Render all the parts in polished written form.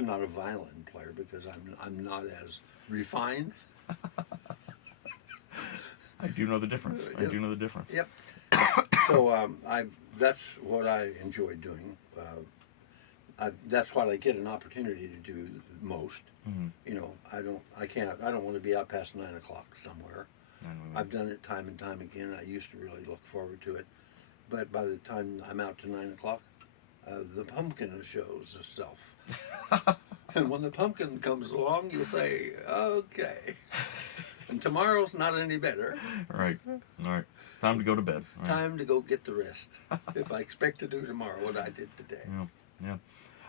I'm not a violin player because I'm not as refined. I do know the difference. I do know the difference. Yep. So I that's what I enjoy doing. That's what I get an opportunity to do most. Mm-hmm. You know, I don't want to be out past 9 o'clock somewhere. I've done it time and time again. I used to really look forward to it, but by the time I'm out to 9 o'clock, the pumpkin shows itself. And when the pumpkin comes along, you say, "Okay." And tomorrow's not any better. Right. All right. Time to go to bed. Right. Time to go get the rest. If I expect to do tomorrow what I did today. Yeah. Yeah.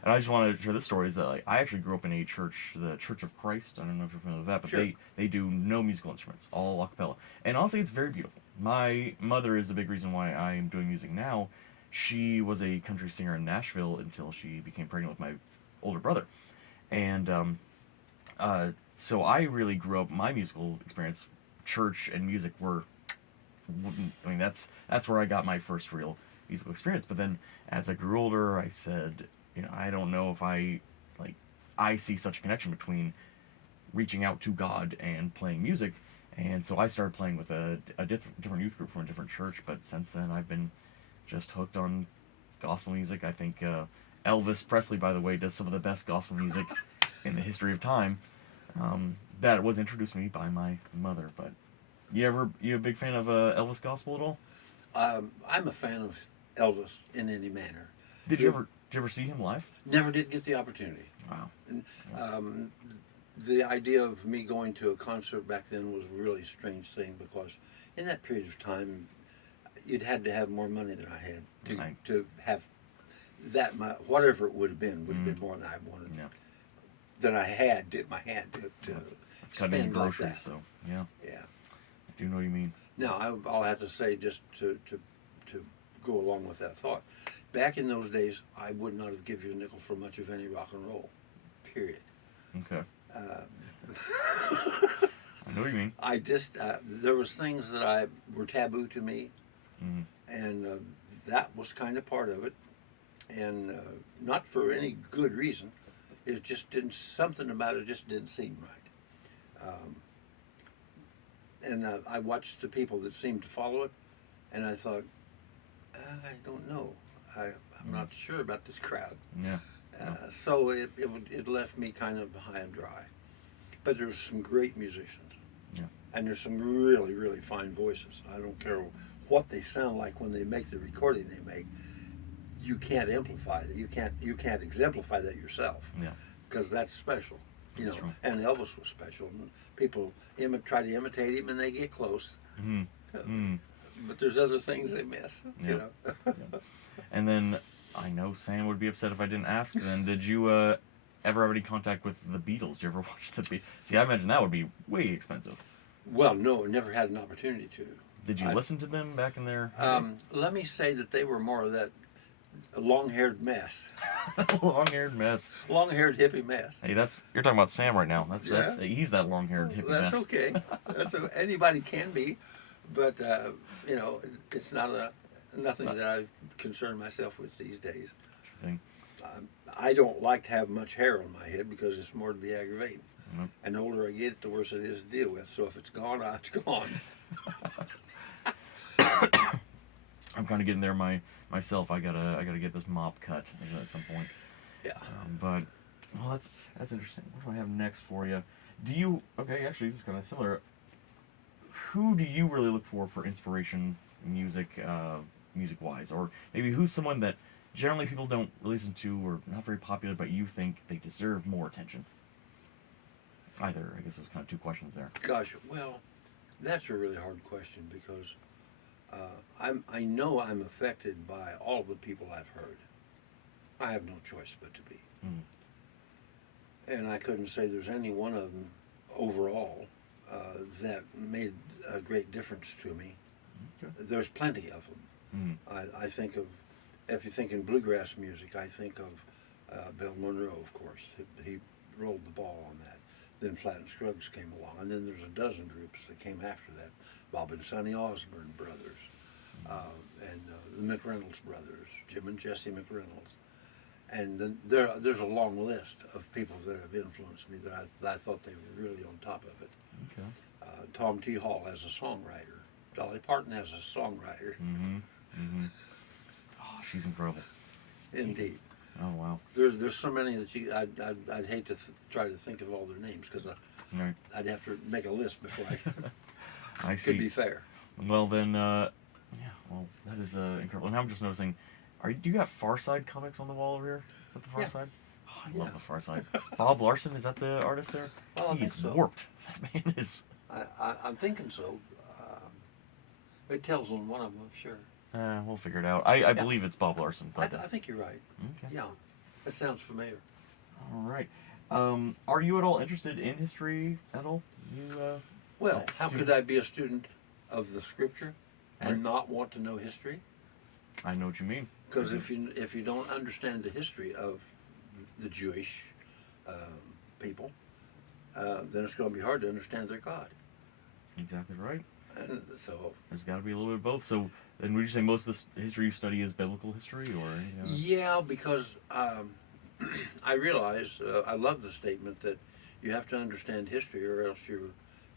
And I just wanted to share this story. Is that I actually grew up in a church, the Church of Christ. I don't know if you're familiar with that, but Sure. they do no musical instruments, all a cappella. And honestly, it's very beautiful. My mother is a big reason why I am doing music now. She was a country singer in Nashville until she became pregnant with my older brother. And so I really grew up, my musical experience, church and music were, I mean, that's where I got my first real musical experience. But then as I grew older, I said, you know, I don't know if I see such a connection between reaching out to God and playing music. And so I started playing with a different youth group from a different church. But since then, I've been just hooked on gospel music. I think Elvis Presley, by the way, does some of the best gospel music in the history of time. That was introduced to me by my mother. But you a big fan of Elvis gospel at all? I'm a fan of Elvis in any manner. Did you ever see him live? Never did get the opportunity. Wow. The idea of me going to a concert back then was a really strange thing because in that period of time, you'd had to have more money than I had to have that much, whatever it would have been more than I wanted. Yeah. That I had did my hand to It's cutting into spend like groceries, that. so yeah. Yeah. I do know what you mean. Now I'll have to say just to go along with that thought. Back in those days, I would not have given you a nickel for much of any rock and roll. Period. Okay. I know what you mean. I just there was things that were taboo to me, and that was kind of part of it, and not for any good reason. It just didn't. Something about it just didn't seem right. And I watched the people that seemed to follow it, and I thought, I don't know. I'm not sure about this crowd. Yeah. So it left me kind of high and dry. But there's some great musicians. Yeah. And there's some really, really fine voices. I don't care what they sound like when they make the recording they make. You can't amplify that. You can't exemplify that yourself. Yeah. Because that's special. You know. That's true. And Elvis was special. And people try to imitate him and they get close. Mm-hmm. Mm. But there's other things they miss. Yeah. You know. Yeah. And then I know Sam would be upset if I didn't ask. Then did you ever have any contact with the Beatles? Did you ever watch the Beatles? See, I imagine that would be way expensive. Well, no, never had an opportunity to. Did you listen to them back in their? Let me say that they were more of that long-haired mess, long-haired mess, long-haired hippie mess. Hey, you're talking about Sam right now. That's he's that long-haired hippie mess. That's okay. Anybody can be, but you know, it's not nothing that I concern myself with these days. I don't like to have much hair on my head because it's more to be aggravating. Mm-hmm. And the older I get, the worse it is to deal with. So if it's gone, it's gone. I'm kind of getting there myself. I gotta get this mop cut at some point. Yeah. But well, that's interesting. What do I have next for you? Do you? Okay, actually, this is kind of similar. Who do you really look for inspiration, music wise, or maybe who's someone that generally people don't listen to or not very popular, but you think they deserve more attention? Either, I guess there's kind of two questions there. Gosh, well, that's a really hard question because I know I'm affected by all the people I've heard. I have no choice but to be. And I couldn't say there's any one of them overall that made a great difference to me. Okay. There's plenty of them. I think of, if you think in bluegrass music, I think of Bill Monroe, of course. He rolled the ball on that. Then Flat and Scruggs came along, and then there's a dozen groups that came after that. Bob and Sonny Osborne brothers, and the McReynolds brothers, Jim and Jesse McReynolds. And then there's a long list of people that have influenced me that I thought they were really on top of it. Okay. Tom T. Hall as a songwriter. Dolly Parton as a songwriter. Mm-hmm. Mm-hmm. Oh, she's incredible. Indeed. Oh, wow. There's so many that I'd hate to try to think of all their names because Right. I'd have to make a list before I I see. could be fair. Well, then, yeah, well, that is incredible. And I'm just noticing, do you got Far Side comics on the wall over here? Is that the Far Yeah. Side? Oh, I Yeah. love the Far Side. Bob Larson, is that the artist there? Oh, I He's think so. warped. That man is... I'm thinking so. It tells on one of them, sure. we'll figure it out. I believe it's Bob Larson. But, I think you're right. okay. Yeah, that sounds familiar. All right. Are you at all interested in history at all? You, Well, a how student? could I be a student of the scripture and Right. not want to know history? I know what you mean. Because if you don't understand the history of the Jewish people, then it's going to be hard to understand their God. Exactly right. And so, There's got to be a little bit of both. So, then would you say most of the history you study is biblical history, or? yeah, because I realize I love the statement that you have to understand history, or else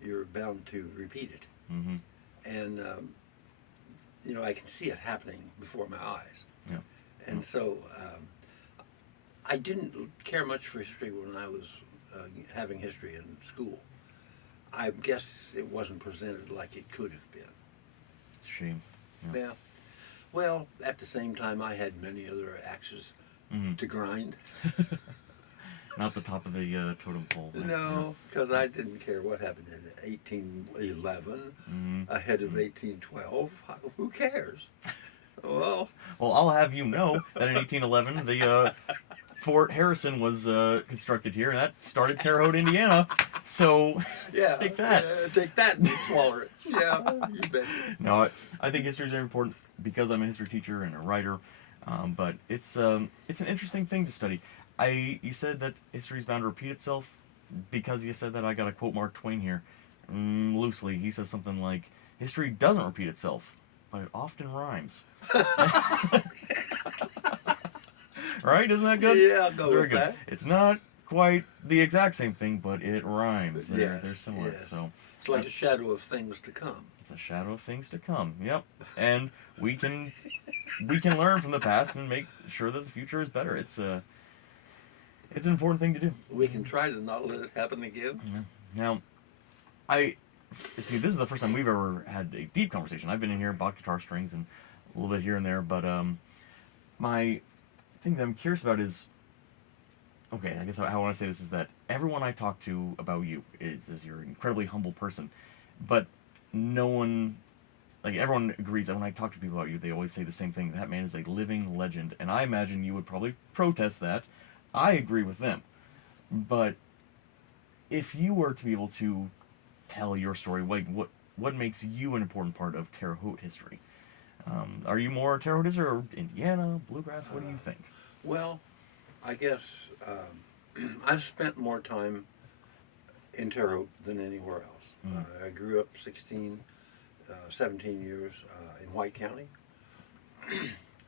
you're bound to repeat it. Mm-hmm. And I can see it happening before my eyes. Yeah. And so I didn't care much for history when I was having history in school. I guess it wasn't presented like it could have been. It's a shame. Yeah. Well, at the same time, I had many other axes Mm-hmm. to grind. Not the top of the totem pole. There. No, because I didn't care what happened in 1811, Mm-hmm. ahead of 1812. Who cares? Well, Well, I'll have you know that in 1811, the Fort Harrison was constructed here, and that started Terre Haute, Indiana. So, yeah. Take that. Take that and swallow it. Yeah, you bet. no, I think history is very important because I'm a history teacher and a writer. But it's an interesting thing to study. You said that history is bound to repeat itself. Because you said that, I got to quote Mark Twain here, loosely. He says something like, "History doesn't repeat itself, but it often rhymes." Right? Isn't that good? Yeah, I'll go Very with good. that. It's not quite the exact same thing, but it rhymes. They're Yes, similar. yes. So It's like a shadow of things to come. it's a shadow of things to come. Yep. And we can learn from the past and make sure that the future is better. It's an important thing to do. We can try to not let it happen again. Yeah. Now, I see. This is the first time we've ever had a deep conversation. I've been in here, bought guitar strings, and a little bit here and there. But my thing that I'm curious about is, okay, I guess how I want to say this is that everyone I talk to about you is you're an incredibly humble person, but no one, like everyone agrees that when I talk to people about you, they always say the same thing. That man is a living legend, and I imagine you would probably protest that. I agree with them, but if you were to be able to tell your story, like what makes you an important part of Terre Haute history? Are you more Terre Haute history or Indiana, Bluegrass? What do you think? Well, I guess I've spent more time in Terre Haute than anywhere else. I grew up 17 years in White County.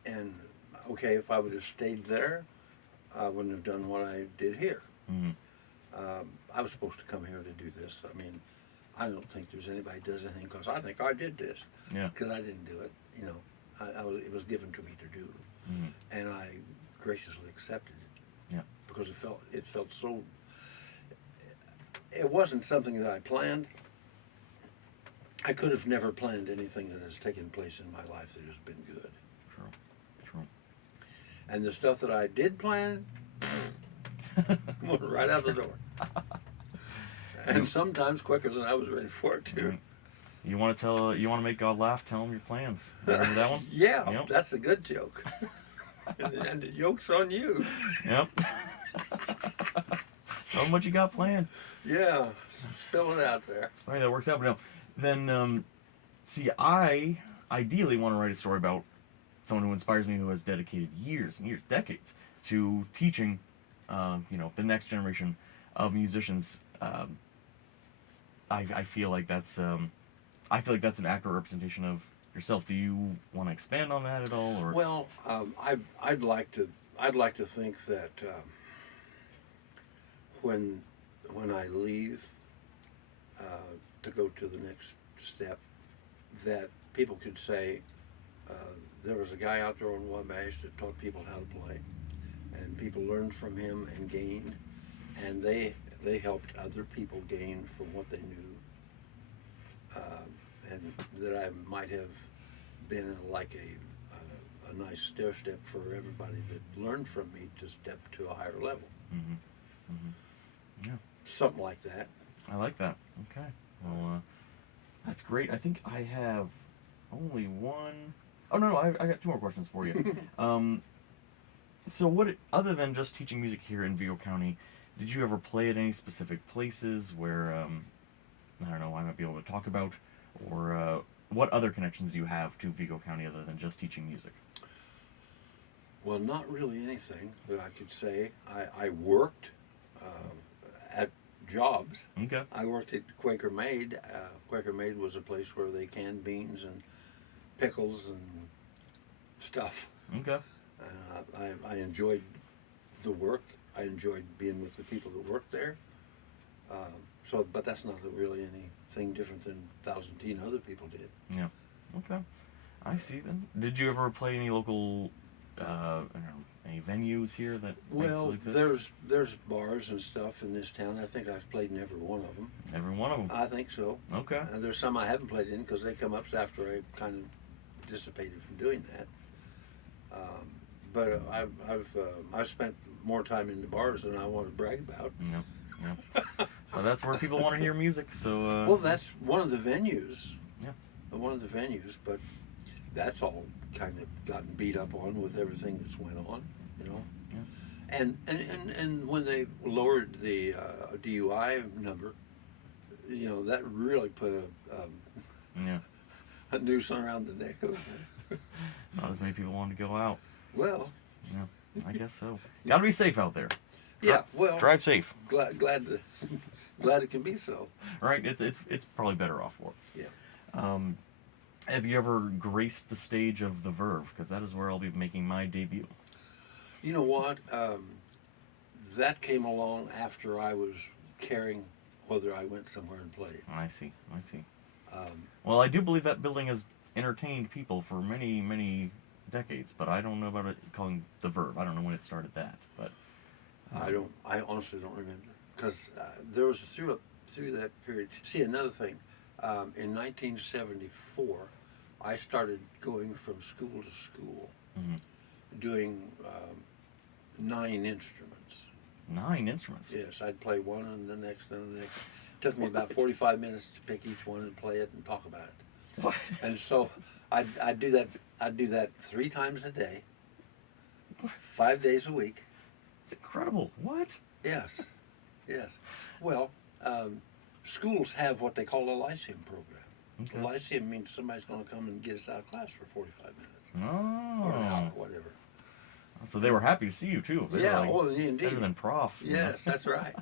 And, okay, if I would have stayed there, I wouldn't have done what I did here. Mm-hmm. I was supposed to come here to do this. I mean, I don't think there's anybody who does anything because I think I did this. Yeah. Because I didn't do it. It was given to me to do. Mm-hmm. And I graciously accepted it. Yeah. Because it felt so. It wasn't something that I planned. I could have never planned anything that has taken place in my life that has been good. True. And the stuff that I did plan went right out the door. And sometimes quicker than I was ready for it too. You want to make God laugh? Tell him your plans. Remember that one? Yeah, Yep. that's a good joke. And the joke's on you. Yep. Tell him what you got planned. Yeah, throw it out there. All right, that works out. But no, then see, I ideally want to write a story about someone who inspires me, who has dedicated years and years, decades, to teaching, the next generation of musicians. I feel like that's an accurate representation of yourself. Do you want to expand on that at all? Or Well, I'd like to I'd like to think that when I leave to go to the next step, that people could say there was a guy out there on Wabash that taught people how to play, and people learned from him and gained, and they helped other people gain from what they knew, and that I might have been like a nice stair step for everybody that learned from me to step to a higher level. Mm-hmm. Mm-hmm. Yeah. Something like that. I like that. Okay. Well, that's great. I think I have only one. Oh no, I got two more questions for you. So what, other than just teaching music here in Vigo County, did you ever play at any specific places where I don't know, I might be able to talk about, or what other connections do you have to Vigo County other than just teaching music? Well, not really anything that I could say. I worked at jobs. Okay. I worked at Quaker Made. Quaker Made was a place where they canned beans and pickles and stuff. Okay. I enjoyed the work. I enjoyed being with the people that worked there. But that's not really anything different than 1,000 other people did. Yeah. Okay. I see then. Did you ever play any local, I don't know, any venues here that might still Well, exist? there's bars and stuff in this town. I think I've played in every one of them. Every one of them. I think so. Okay. There's some I haven't played in because they come up after I kind of dissipated from doing that. But I've spent more time in the bars than I want to brag about. Yeah. Yeah. So that's where people want to hear music. So. Well, that's one of the venues. Yeah. One of the venues, but that's all kind of gotten beat up on with everything that's went on, you know. Yeah. And when they lowered the DUI number, you know, that really put Yeah. a noose around the neck of Not as many people want to go out. Well, Yeah. I guess so. Got to be safe out there. yeah. Well, Drive safe. glad it can be so. Right. It's probably better off for it. Yeah. Have you ever graced the stage of the Verve? Because that is where I'll be making my debut. You know what? That came along after I was caring whether I went somewhere and played. I see. Well, I do believe that building has entertained people for many, many decades, but I don't know about it calling the Verve. I don't know when it started that, but I honestly don't remember because there was through that period. See, another thing. In 1974, I started going from school to school, doing 9 instruments. 9 instruments. Yes, I'd play one and the next and the next. It took me about What? 45 minutes to pick each one and play it and talk about it. What? And so I'd do that. I'd do that 3 times a day, 5 days a week. It's incredible. What? Yes, yes. Well, schools have what they call a lyceum program. Okay. A lyceum means somebody's going to come and get us out of class for 45 minutes or an hour, whatever. So they were happy to see you too. They Yeah, were like, indeed. better than prof. you know? Yes, that's right.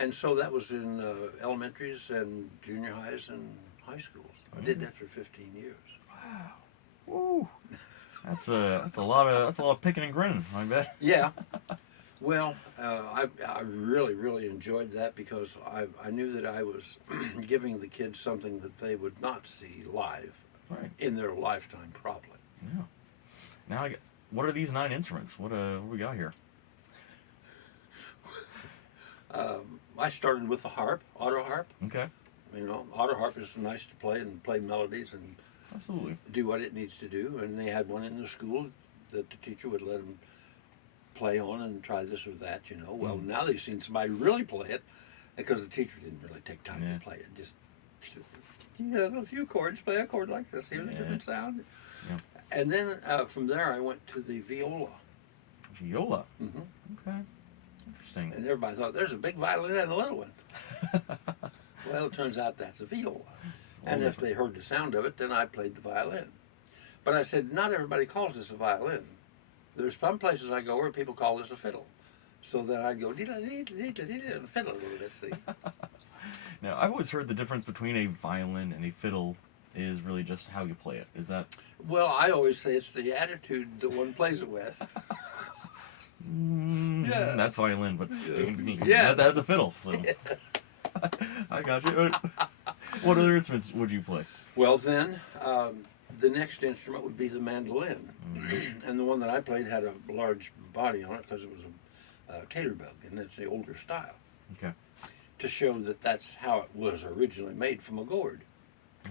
And so that was in elementaries and junior highs and high schools. I did that for 15 years. Wow. Woo. That's a lot of picking and grinning, I bet. Yeah. Well, I really enjoyed that because I knew that I was giving the kids something that they would not see live Right. in their lifetime, probably. Yeah. Now, what are these 9 instruments? What we got here? I started with the harp, auto harp. Okay. You know, auto harp is nice to play and play melodies and Absolutely. do what it needs to do. And they had one in the school that the teacher would let them play on and try this or that, you know. Well, now they've seen somebody really play it because the teacher didn't really take time to play it. Just, you know, a few chords, play a chord like this, here's a different sound. Yeah. And then from there I went to the viola. Viola. Mm-hmm. Okay. Interesting. And everybody thought, there's a big violin and a little one. Well, it turns out that's a viola. And if they heard the sound of it, then I played the violin. But I said, not everybody calls this a violin. There's some places I go where people call this a fiddle. So then I'd go, fiddle a little bit, see. Now, I've always heard the difference between a violin and a fiddle is really just how you play it. Is that? Well, I always say it's the attitude that one plays it with. Yeah. That's violin, but Yes. that's a fiddle. So I got you. What other instruments would you play? Well, then, the next instrument would be the mandolin. And the one that I played had a large body on it because it was a tater bug, and it's the older style. Okay. To show that that's how it was originally made, from a gourd.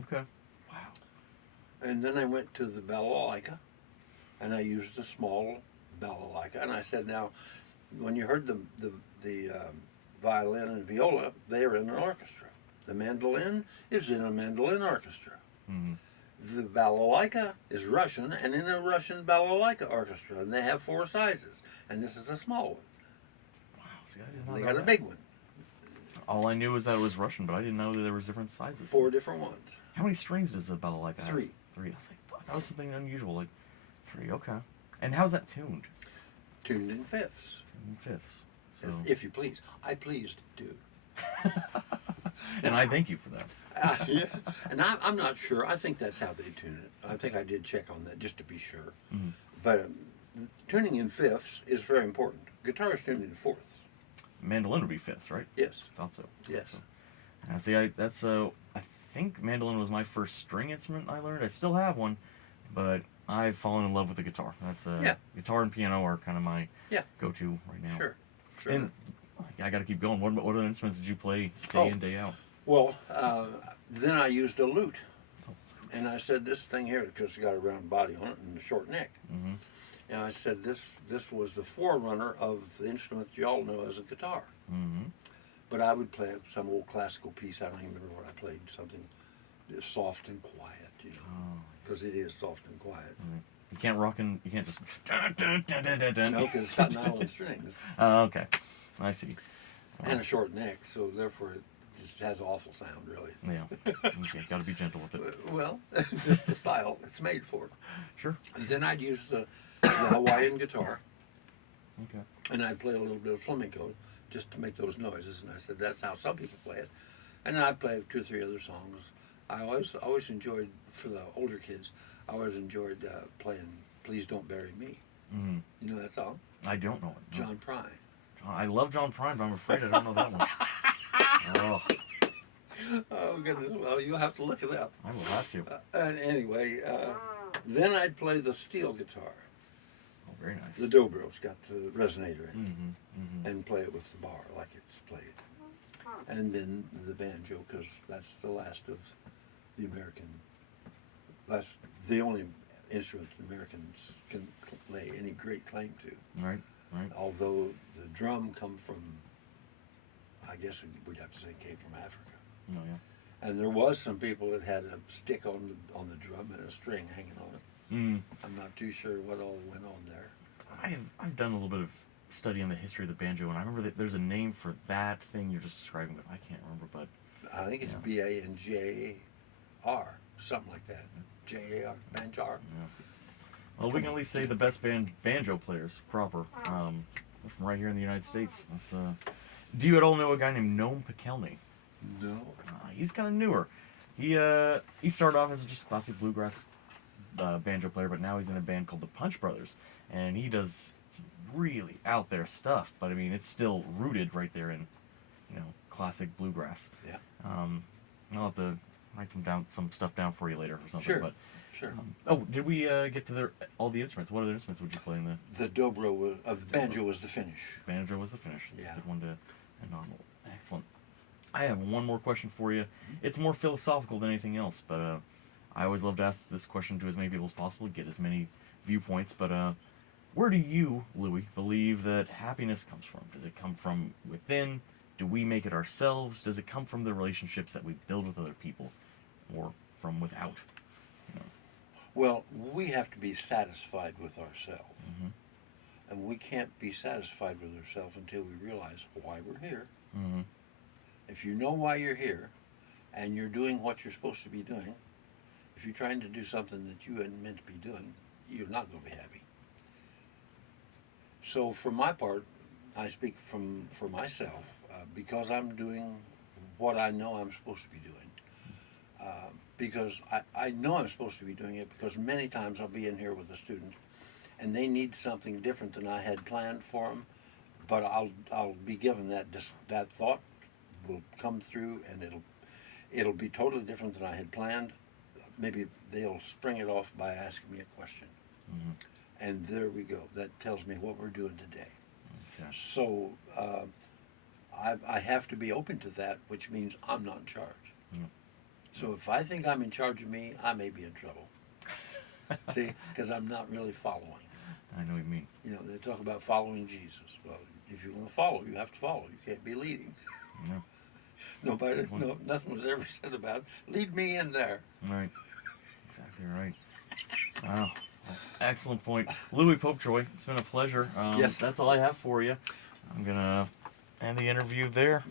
Okay. Wow. And then I went to the balalaika, and I used the small balalaika. And I said, now, when you heard the violin and viola, they are in an orchestra. The mandolin is in a mandolin orchestra. Mm-hmm. The balalaika is Russian and in a Russian balalaika orchestra, and they have 4 sizes, and this is the small one. Wow. See, I did not They know got that. a big one, All I knew was that it was Russian, but I didn't know that there was different sizes. 4 different ones. How many strings does a balalaika have? 3. 3. That was something unusual. Like 3. Okay. And how's that tuned? Tuned in fifths, In fifths. So. if you please. I pleased too. And I thank you for that. Yeah. And I'm not sure. I think that's how they tune it. I think I did check on that just to be sure. Mm-hmm. But tuning in fifths is very important. Guitar is tuned in fourths. Mandolin would be fifths, right? Yes. Thought so. Yes. See, I think mandolin was my first string instrument I learned. I still have one, but I've fallen in love with the guitar. That's guitar and piano are kind of my go-to right now. Sure. And I got to keep going. What other instruments did you play day in, day out? Well, then I used a lute. And I said, this thing here, because it's got a round body on it and a short neck. Mm-hmm. And I said, this was the forerunner of the instrument you all know as a guitar. Mm-hmm. But I would play some old classical piece. I don't even remember what I played. Something soft and quiet, because it is soft and quiet. Mm-hmm. You can't rock and you can't just. No, because it's got nylon strings. Okay, I see. And a short neck, so therefore it just has awful sound, really. Yeah. Okay, got to be gentle with it. Well, just the style it's made for. Sure. Then I'd use the Hawaiian guitar, Okay. and I'd play a little bit of flamenco just to make those noises. And I said, that's how some people play it. And then I'd play 2 or 3 other songs. I always enjoyed, for the older kids, I always enjoyed playing Please Don't Bury Me. Mm-hmm. You know that song? I don't know it. No. John Prine. I love John Prine, but I'm afraid I don't know that one. Oh, Oh, goodness. Well, you'll have to look it up. I will have to. And anyway, then I'd play the steel guitar. Oh, very nice. The dobro's got the resonator in it. Mm-hmm. Mm-hmm. And play it with the bar like it's played. And then the banjo, because that's the last of the American, that's the only instrument the Americans can lay any great claim to. Right. Right. Although the drum come from, I guess we'd have to say came from Africa. Oh yeah. And there was some people that had a stick on the drum and a string hanging on it. Mm. I'm not too sure what all went on there. I've done a little bit of study on the history of the banjo, and I remember that there's a name for that thing you're just describing, but I can't remember. But I think it's B-A-N-J-A-R, something like that. J-A-R, banjar. yeah. Well, we can at least say the best banjo players proper from right here in the United States. That's, do you at all know a guy named Noam Pikelny? No. He's kind of newer. He started off as just a classic bluegrass banjo player, but now he's in a band called the Punch Brothers, and he does really out there stuff. But I mean, it's still rooted right there in, classic bluegrass. Yeah. I'll have to write some stuff down for you later or something. Sure. But Sure. did we get to all the instruments? What other instruments would you play in the? The dobro of the banjo was the finish. Banjo was the finish. It's Yeah. a good one to end on. Excellent. I have one more question for you. It's more philosophical than anything else, but I always love to ask this question to as many people as possible, get as many viewpoints. But where do you, Louie, believe that happiness comes from? Does it come from within? Do we make it ourselves? Does it come from the relationships that we build with other people, or from without? Well, we have to be satisfied with ourselves. Mm-hmm. And we can't be satisfied with ourselves until we realize why we're here. Mm-hmm. If you know why you're here, and you're doing what you're supposed to be doing, if you're trying to do something that you ain't meant to be doing, you're not going to be happy. So for my part, I speak for myself, because I'm doing what I know I'm supposed to be doing. Because I know I'm supposed to be doing it, because many times I'll be in here with a student and they need something different than I had planned for them, but I'll be given that thought will come through, and it'll be totally different than I had planned. Maybe they'll spring it off by asking me a question. Mm-hmm. And there we go. That tells me what we're doing today. Okay. So I have to be open to that, which means I'm not in charge. Mm. So if I think I'm in charge of me, I may be in trouble. See, because I'm not really following. I know what you mean. You know, they talk about following Jesus. Well, if you want to follow, you have to follow. You can't be leading. Yeah. Nothing was ever said about lead me in there. Right. Exactly right. Wow. Well, excellent point. Louie Popejoy, it's been a pleasure. Yes. That's all I have for you. I'm going to end the interview there.